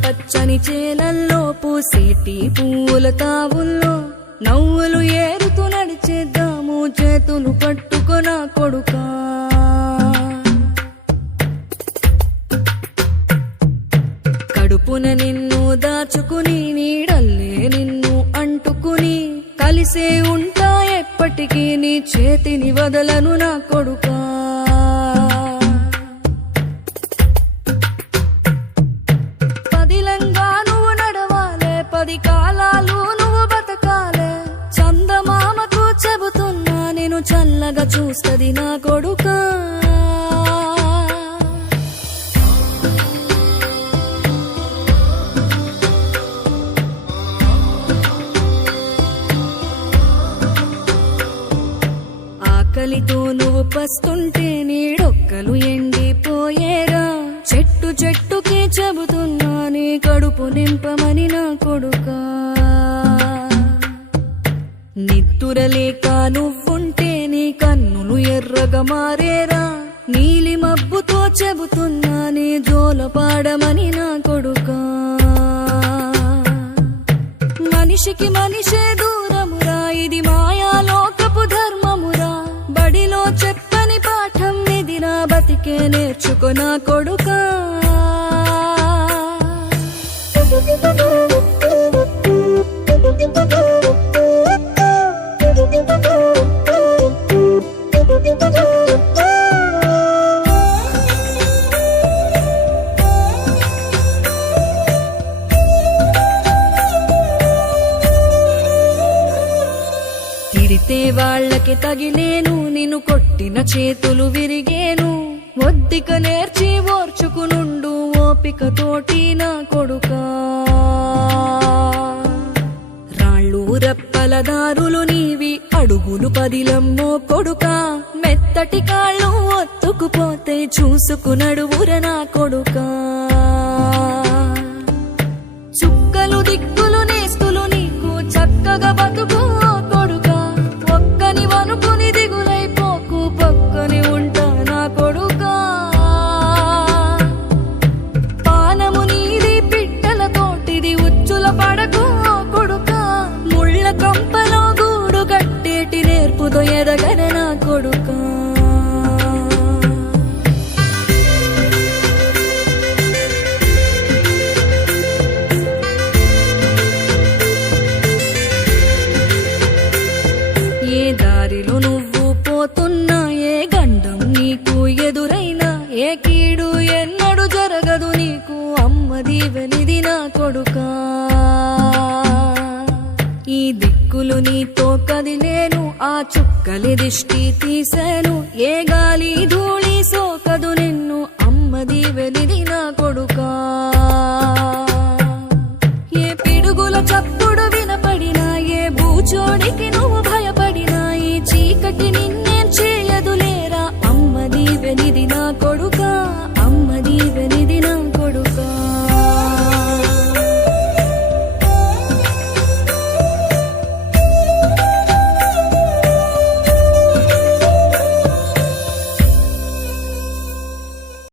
పచ్చని చేలల్లో పూసేటి పూల తావుల్లో నవ్వులు ఏరుతూ నడిచేద్దాము చేతులు పట్టుకొన కొడుకా. కడుపున నిన్ను దాచుకుని నీడల్లే నిన్ను అంటుకుని కలిసే ఉంటా ఎప్పటికీ నీ చేతిని వదలను నా కొడుకా. పదిలంగా నువ్వు నడవాలే, 10 కాలాలు నువ్వు బతకాలే. చందమామకు చెబుతున్నా నేను చల్లగా చూస్తది నా కొడుకా. ఆకలితో నువ్వు పస్తుంటే నీడొక్కలు ఎండిపోయేరా. చెట్టు చెట్టుకే చెబుతున్నా నీ కడుపు నింపమని నా కొడుకా. నిద్దురలేక నువ్వుంటే నీ కన్నులు ఎర్రగా మారేరా. నీలి మబ్బుతో చెబుతున్నా నీ జోల పాడమని నా కొడుకా. మనిషికి మనిషే దూరమురా, ఇది మాయాలోకపు ధర్మమురా. బడిలో చెప్పని పాఠం ఇదిరా, బతికే నేర్చుకో నా కొడుకా. తిడితే వాళ్ళకి తగిలేను, నిన్ను కొట్టిన చేతులు విరిగేను. ఒద్దిక నేర్చి ఓర్చుకునుండు ఓపికతోటి నా కొడుకా. రాళ్ళు రప్పల దారులు నీవి, అడుగులు పదిలమ్మో కొడుకా. మెత్తటి కాళ్ళు ఒత్తుకుపోతే చూసుకునడువుర నా కొడుకా. చుక్కలు దిక్కులు నేస్తులు నీకు చక్కగా బతుకు కొడుకా. ఒక్కని వనుకుని దిగులైపోకు, పక్కని ఉంటా నా కొడుకా. పానము నీది పిట్టల తోటిది, ఉచ్చుల పడకు కొడుకా. ముళ్ళ కంపలో గూడు కట్టేటి నేర్పుతో ఎదగన నా కొడుకా. ఏ దారిలో నువ్వు పోతున్నా, ఏ గండం నీకు ఎదురైనా, ఏ కీడు ఎన్నడు జరగదు నీకు అమ్మ దీవెనిది నా కొడుకా. ఈ దిక్కులు నీతో కదిలేను, ఆ చుక్కలి దిష్టి తీశాను. ఏ గాలి ధూళి సోకదు నిన్ను అమ్మ దీవెనిది నా